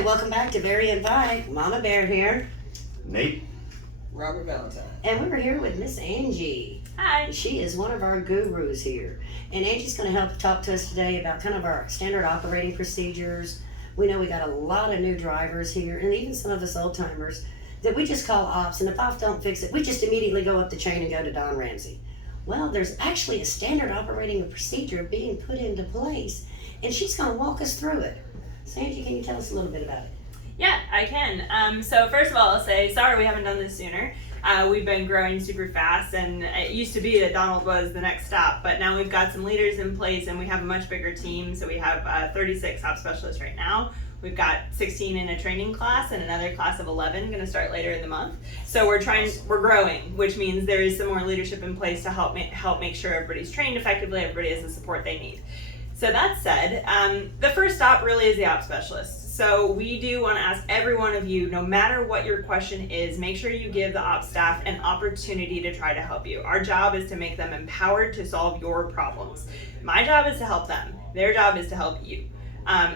Hi, welcome back to Very Invite. Mama Bear here. Nate. Robert Valentine. And we're here with Miss Angie. Hi. She is one of our gurus here. And Angie's going to help talk to us today about kind of our standard operating procedures. We know we got a lot of new drivers here, and even some of us old timers that we just call ops, and if ops don't fix it, we just immediately go up the chain and go to Don Ramsey. Well, there's actually a standard operating procedure being put into place, and she's going to walk us through it. So Angie, can you tell us a little bit about it? Yeah, I can. So first of all, I'll say sorry we haven't done this sooner. We've been growing super fast, and it used to be that Donald was the next stop, but now we've got some leaders in place, and we have a much bigger team. So we have 36 ops specialists right now. We've got 16 in a training class and another class of 11 going to start later in the month. So we're growing, which means there is some more leadership in place to help make sure everybody's trained effectively, everybody has the support they need. So that said, the first stop really is the ops specialist. So we do want to ask every one of you, no matter what your question is, make sure you give the ops staff an opportunity to try to help you. Our job is to make them empowered to solve your problems. My job is to help them. Their job is to help you.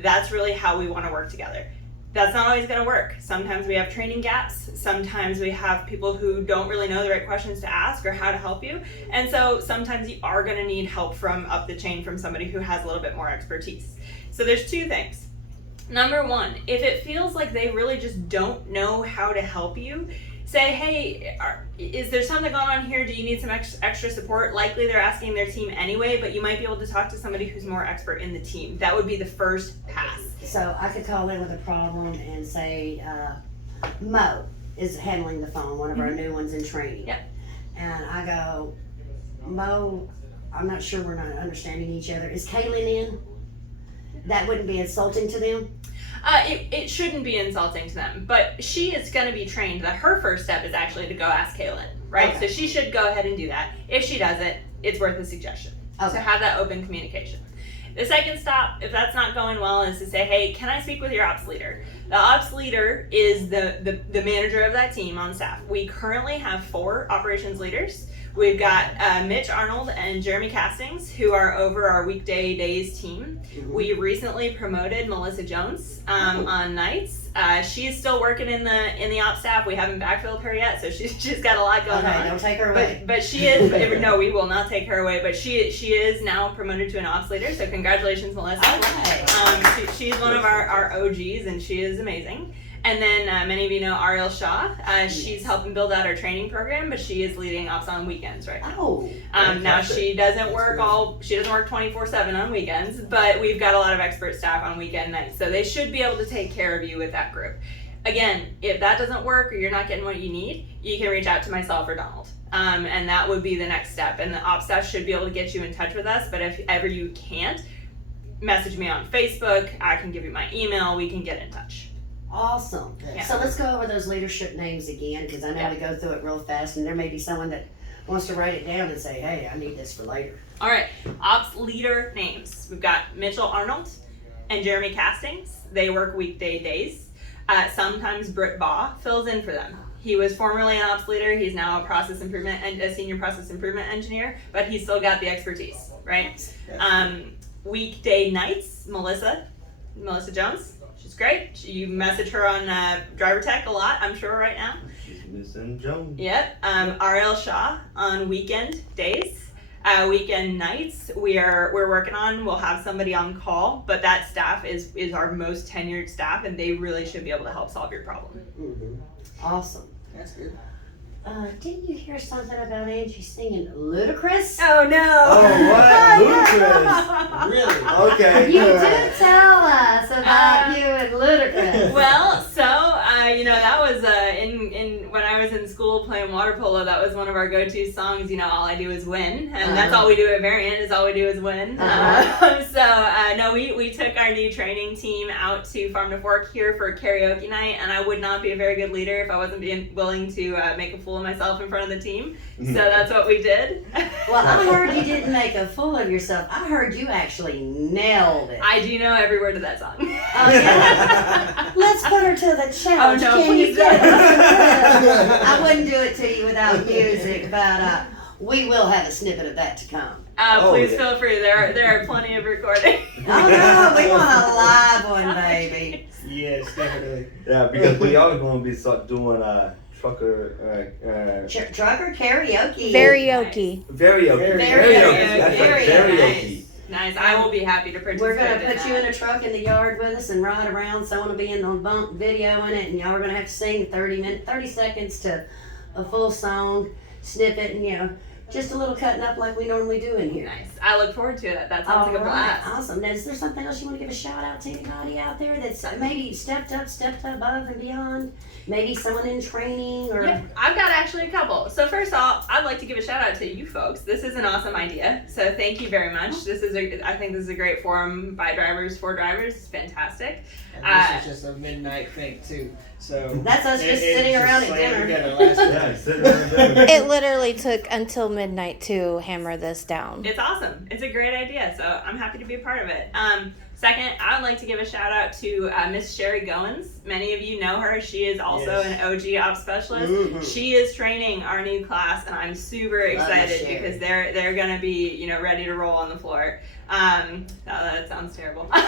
That's really how we want to work together. That's not always going to work. Sometimes we have training gaps. Sometimes we have people who don't really know the right questions to ask or how to help you. And so sometimes you are going to need help from up the chain from somebody who has a little bit more expertise. So there's two things. Number one, if it feels like they really just don't know how to help you, say, hey, is there something going on here? Do you need some extra support? Likely they're asking their team anyway, but you might be able to talk to somebody who's more expert in the team. That would be the first pass. So I could call in with a problem and say, Mo is handling the phone, one of our new ones in training. Yep. And I go, Mo, I'm not sure we're not understanding each other. Is Kaylin in? That wouldn't be insulting to them? It shouldn't be insulting to them, but she is going to be trained that her first step is actually to go ask Kaylin, right? Okay. So she should go ahead and do that. If she doesn't, it's worth a suggestion. Okay. So have that open communication. The second stop, if that's not going well, is to say, hey, can I speak with your ops leader? The ops leader is the manager of that team on staff. We currently have 4 operations leaders. We've got Mitch Arnold and Jeremy Castings, who are over our weekday days team. Mm-hmm. We recently promoted Melissa Jones on nights. She is still working in the ops staff. We haven't backfilled her yet, so she's got a lot going on. Don't take her away. But she is. No, we will not take her away. But she is now promoted to an ops leader. So congratulations, Melissa. All right. She's one of our OGs, and she is amazing. And then many of you know Ariel Shaw. She's helping build out our training program, but she is leading ops on weekends right now. Oh. Now she doesn't work 24/7 on weekends, but we've got a lot of expert staff on weekend nights, so they should be able to take care of you with that group. Again, if that doesn't work or you're not getting what you need, you can reach out to myself or Donald, and that would be the next step. And the ops staff should be able to get you in touch with us. But if ever you can't, message me on Facebook. I can give you my email. We can get in touch. Awesome. Yeah. So let's go over those leadership names again, because I know we go through it real fast, and there may be someone that wants to write it down and say, hey, I need this for later. All right, ops leader names. We've got Mitchell Arnold and Jeremy Castings. They work weekday days. Sometimes Britt Baugh fills in for them. He was formerly an ops leader. He's now a process improvement and a senior process improvement engineer, but he's still got the expertise, right? Weekday nights, Melissa Jones. She's great. You message her on Driver Tech a lot, I'm sure, right now. She's missing Jones. Yep. Ariel Shaw on weekend days. Weekend nights, we're working on. We'll have somebody on call, but that staff is our most tenured staff, and they really should be able to help solve your problem. Mm-hmm. Awesome. That's good. Didn't you hear something about Angie singing Ludicrous? Oh no! Oh, what? Ludicrous. Really? Okay. You did tell us about you and Ludicrous. Well, so that was in when I was in school playing water polo. That was one of our go-to songs. All I do is win, and that's all we do at Variant. Is all we do is win. No, we took our new training team out to Farm to Fork here for karaoke night, and I would not be a very good leader if I wasn't being willing to make a fool of myself in front of the team. So that's what we did. Well, I heard you didn't make a fool of yourself. I heard you actually nailed it. I do know every word of that song. Oh, yeah? Let's put her to the challenge. Oh, no, Can you please get don't. us? I wouldn't do it to you without music, but we will have a snippet of that to come. Please yeah. feel free. There are plenty of recordings. Oh no, we want a live one, baby. Yes, definitely. Yeah, because we are going to be start doing trucker Trucker karaoke. Karaoke. karaoke. Karaoke. That's right, Very karaoke. Nice. I will be happy to participate. We're gonna in put that. you in a truck in the yard with us and ride around. Someone will be in the bump videoing it, and y'all are gonna have to sing 30 seconds to a full song snippet, and just a little cutting up like we normally do in here. Nice. I look forward to it. That sounds like a blast. Awesome. Now, is there something else you want to give a shout out to anybody out there that's maybe stepped above and beyond? Maybe someone in training or. Yeah, I've got actually a couple. So first off, I'd like to give a shout out to you folks. This is an awesome idea. So thank you very much. I think this is a great forum by drivers for drivers. It's fantastic. And this is just a midnight thing too. So That's us just sitting around at dinner. Yeah, sitting around dinner. It literally took until midnight to hammer this down. It's awesome. It's a great idea. So I'm happy to be a part of it. Second, I would like to give a shout out to Miss Sherry Goins. Many of you know her. She is also an OG ops specialist. Mhm. She is training our new class, and I'm super excited Sherry. because they're gonna be ready to roll on the floor. That sounds terrible. They're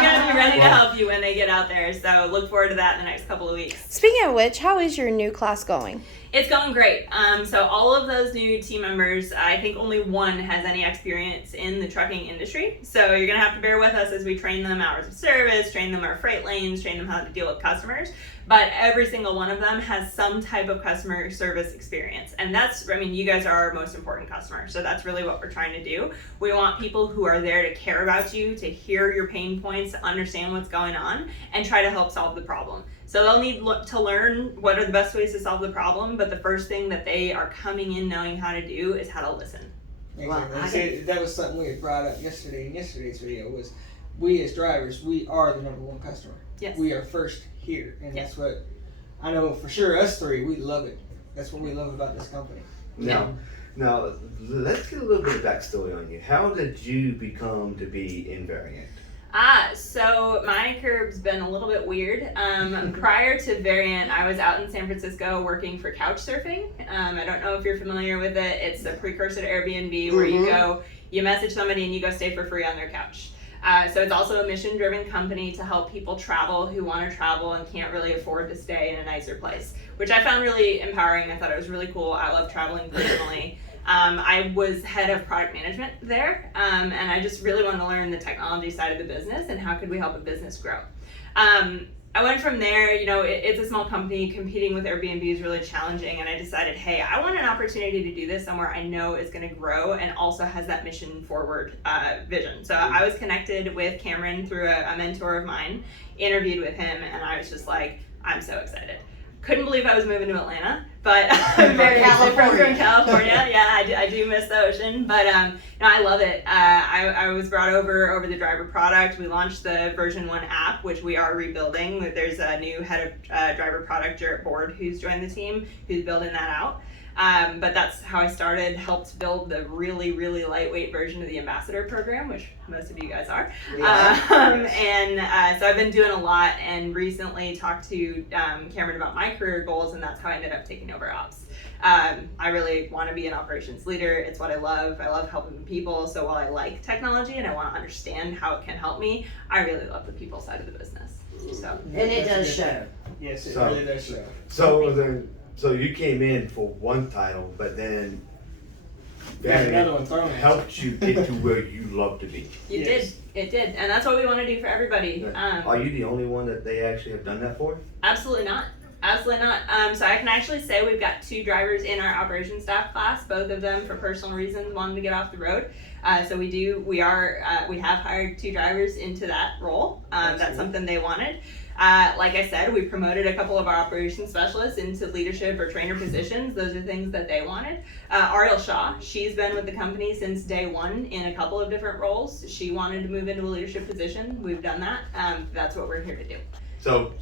gonna be ready to help you when they get out there. So look forward to that in the next couple of weeks. Speaking of which, how is your new class going? It's going great. So all of those new team members, I think only one has any experience in the trucking industry. So you're gonna have to bear with us as we train them hours of service, train them our freight lanes, train them how to deal with customers. But every single one of them has some type of customer service experience. And you guys are our most important customer. So that's really what we're trying to do. We want people who are there to care about you, to hear your pain points, to understand what's going on, and try to help solve the problem. So they'll need to learn what are the best ways to solve the problem, but the first thing that they are coming in knowing how to do is how to listen. Exactly. Well, See, that was something we had brought up yesterday in yesterday's video was we as drivers, we are the number one customer. Yes. We are first here, and Yes. that's what I know for sure. Us three, we love it. That's what we love about this company. Now, let's get a little bit of backstory on you. How did you become to be Invariant? So my career's been a little bit weird. Prior to Variant, I was out in San Francisco working for Couchsurfing. I don't know if you're familiar with it. It's a precursor to Airbnb where you go, you message somebody and you go stay for free on their couch. So it's also a mission-driven company to help people travel who want to travel and can't really afford to stay in a nicer place, which I found really empowering. I thought it was really cool. I love traveling personally. I was head of product management there, and I just really wanted to learn the technology side of the business and how could we help a business grow. I went from there, it's a small company, competing with Airbnb is really challenging, and I decided, hey, I want an opportunity to do this somewhere I know is going to grow and also has that mission forward vision. So I was connected with Cameron through a mentor of mine, interviewed with him, and I was just like, I'm so excited. Couldn't believe I was moving to Atlanta, but I'm very excited from California. Yeah, I do miss the ocean, but I love it. I was brought over the driver product. We launched the version 1 app, which we are rebuilding. There's a new head of driver product, Jarrett Board, who's joined the team, who's building that out. But that's how I started, helped build the really, really lightweight version of the ambassador program, which most of you guys are. So I've been doing a lot and recently talked to Cameron about my career goals, and that's how I ended up taking over ops. I really want to be an operations leader. It's what I love. I love helping people. So while I like technology and I want to understand how it can help me, I really love the people side of the business. So. And it does show. Yes, it So- really does show. So you came in for one title, but then Got another Variant one thrown at you. helped you get to where you love to be. Yes. It did. And that's what we want to do for everybody. Are you the only one that they actually have done that for? Absolutely not. Absolutely not. So I can actually say we've got 2 drivers in our operations staff class, both of them for personal reasons wanted to get off the road. So we have hired 2 drivers into that role. That's something they wanted. Like I said, we promoted a couple of our operations specialists into leadership or trainer positions. Those are things that they wanted. Ariel Shaw, she's been with the company since day 1 in a couple of different roles. She wanted to move into a leadership position. We've done that. That's what we're here to do. So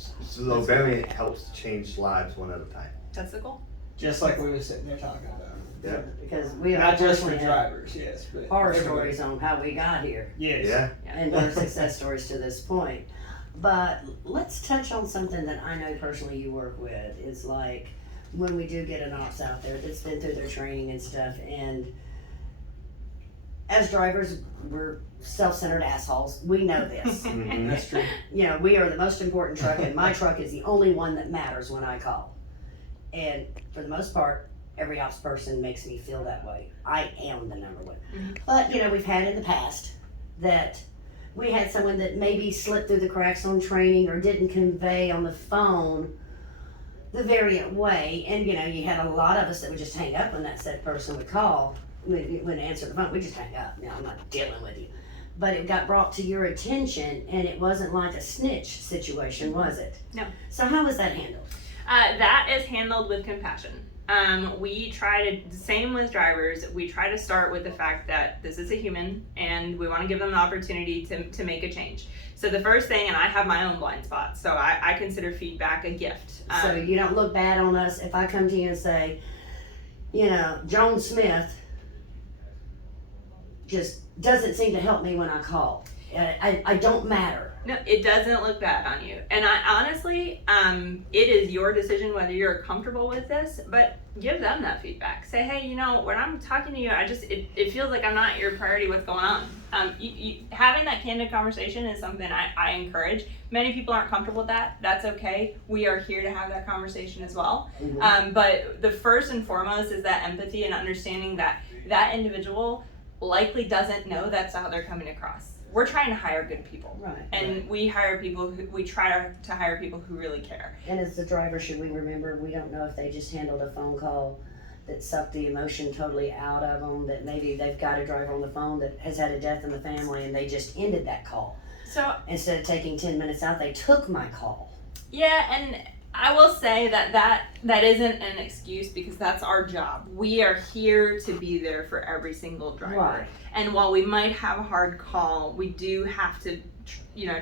Variant helps change lives one at a time. That's the goal. Just like we were sitting there talking about. Yeah. Because we are Not just for personally have drivers, yes, but horror everybody. stories on how we got here Yes. Yeah. and our success stories to this point. But let's touch on something that I know personally you work with. It's like when we do get an ops out there that's been through their training and stuff. And as drivers, we're self-centered assholes. We know this. Mhm. That's true. You know, we are the most important truck, and my truck is the only one that matters when I call. And for the most part, every ops person makes me feel that way. I am the number one. But, you know, we've had in the past that we had someone that maybe slipped through the cracks on training or didn't convey on the phone the variant way. And, you know, you had a lot of us that would just hang up when that said person would call. When answer the phone, we just hang up. No, I'm not dealing with you. But it got brought to your attention, and it wasn't like a snitch situation, was it? No. So how was that handled? That is handled with compassion. We try to, same with drivers, we try to start with the fact that this is a human and we want to give them the opportunity to make a change. So the first thing, and I have my own blind spots, so I consider feedback a gift. So you don't look bad on us if I come to you and say, you know, Joan Smith just doesn't seem to help me when I call. I don't matter. No, it doesn't look bad on you. And I honestly, it is your decision whether you're comfortable with this, but give them that feedback. Say, hey, you know, when I'm talking to you, it feels like I'm not your priority. What's going on? Having that candid conversation is something I encourage. Many people aren't comfortable with that. That's okay. We are here to have that conversation as well. Mm-hmm. But the first and foremost is that empathy and understanding that that individual likely doesn't know that's how they're coming across. We're trying to hire good people. Right. And we hire people we try to hire people who really care. And as the driver, should we remember, we don't know if they just handled a phone call that sucked the emotion totally out of them, that maybe they've got a driver on the phone that has had a death in the family and they just ended that call. So Instead of taking 10 minutes out, they took my call. yeah, and I will say that isn't an excuse because that's our job. We are here to be there for every single driver. Right. And while we might have a hard call, we do have to,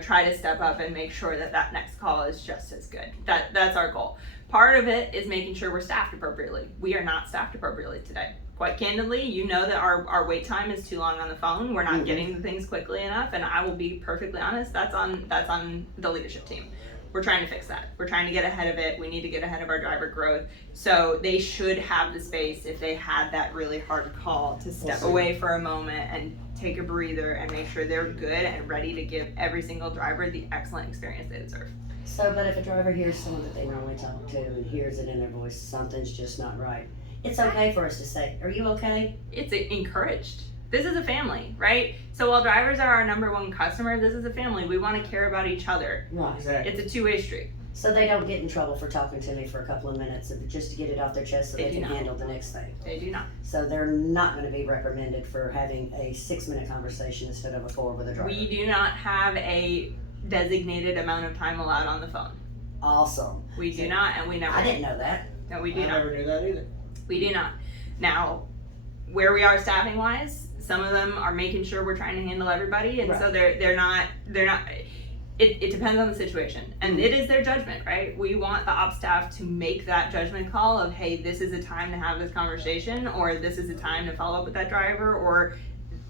try to step up and make sure that next call is just as good. That's our goal. Part of it is making sure we're staffed appropriately. We are not staffed appropriately today. Quite candidly, you know that our wait time is too long on the phone. We're not getting the things quickly enough, and I will be perfectly honest, that's on the leadership team. We're trying to fix that. We're trying to get ahead of it. We need to get ahead of our driver growth. So they should have the space if they had that really hard call to step away for a moment and take a breather and make sure they're good and ready to give every single driver the excellent experience they deserve. So, but if a driver hears someone that they normally talk to and hears it in their voice, something's just not right, it's okay for us to say, are you okay? It's encouraged. This is a family, right? So while drivers are our number one customer, this is a family. We want to care about each other. Right. Exactly. It's a two-way street. So they don't get in trouble for talking to me for a couple of minutes, just to get it off their chest so They they do can not. handle the next thing. They do not. So they're not going to be reprimanded for having a 6-minute conversation instead of a 4 with a driver. We do not have a designated amount of time allowed on the phone. Awesome. We do not, and we never. I didn't know that. No, we do I not. never knew that either. We do not. Now, where we are staffing wise, some of them are making sure we're trying to handle everybody, and so they're not. It depends on the situation, and it is their judgment, right? We want the ops staff to make that judgment call of, hey, this is a time to have this conversation, or this is a time to follow up with that driver, or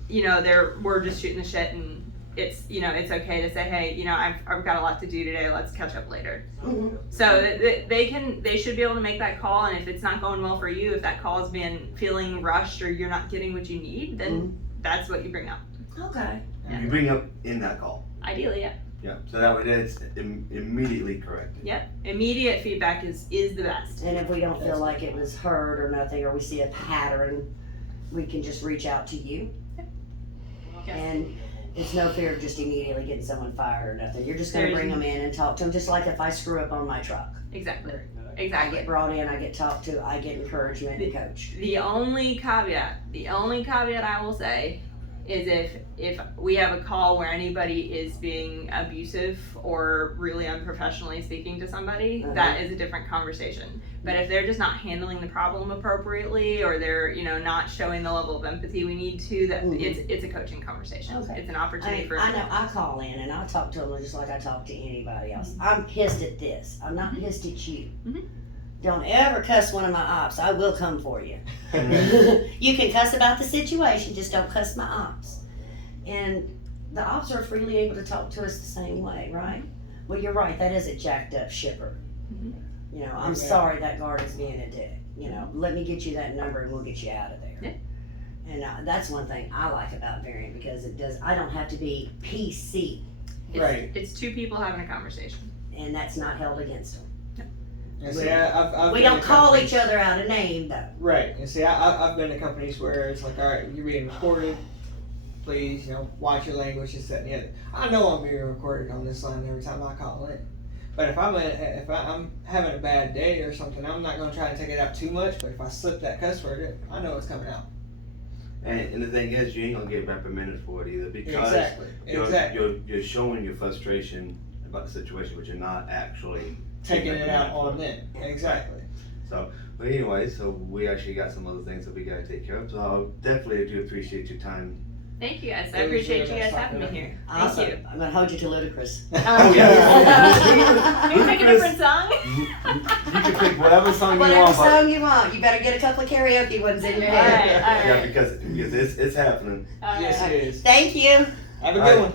we're just shooting the shit, and it's okay to say, hey, I've got a lot to do today. Let's catch up later. Mm-hmm. So they should be able to make that call, and if it's not going well for you, if that call has been feeling rushed or you're not getting what you need, then that's what you bring up. Okay. Yeah. You bring up in that call. Ideally, yeah. Yeah. So that way it's immediately corrected. Yep. Immediate feedback is the best. And if we don't feel like it was heard or nothing, or we see a pattern, we can just reach out to you. Yes. And it's no fear of just immediately getting someone fired or nothing. You're just going to bring them in and talk to them, just like if I screw up on my truck. Exactly. I Exactly. get brought in, I get talked to, I get encouragement and coached. The only caveat I will say is if we have a call where anybody is being abusive or really unprofessionally speaking to somebody, that is a different conversation. But if they're just not handling the problem appropriately, or they're not showing the level of empathy we need to, that it's a coaching conversation. Okay. It's an opportunity for. I know I call in and I talk to them just like I talk to anybody else. I'm pissed at this. I'm not pissed at you. Don't ever cuss one of my ops. I will come for you. You can cuss about the situation, just don't cuss my ops. And the ops are freely able to talk to us the same way, right? Well, you're right. That is a jacked up shipper. You know, I'm Amen. sorry that guard is being a dick. You know, let me get you that number and we'll get you out of there. Yeah. And that's one thing I like about variant because it does. I don't have to be PC, It's, Right. It's two people having a conversation. and that's not held against them. And see, I've We been don't to call companies- each other out a name though. Right. And see, I've been to companies where it's like, all right, you're being recorded. Please, watch your language, this, that, and the other. I know I'm being recorded on this line every time I call in. But if I'm having a bad day or something, I'm not going to try to take it out too much. But if I slip that cuss word, I know it's coming out. And the thing is, you ain't gonna get reprimanded for it either because Exactly. you're showing your frustration about the situation, but you're not actually Taking it out reprimanded for on them. Exactly. But anyway, so we actually got some other things that we gotta take care of. So I definitely do appreciate your time. Thank you guys. I It was appreciate really you guys nice having me talking here. Also, Thank you. I'm gonna hold you to ludicrous. Oh, yeah. Can we pick a different song? You can pick whatever song you Whatever want. song you want, you better get a couple of karaoke ones in your All head. right, all Yeah, right. because it's happening. All Yes, right. it is. Thank you. Have a All good right. one.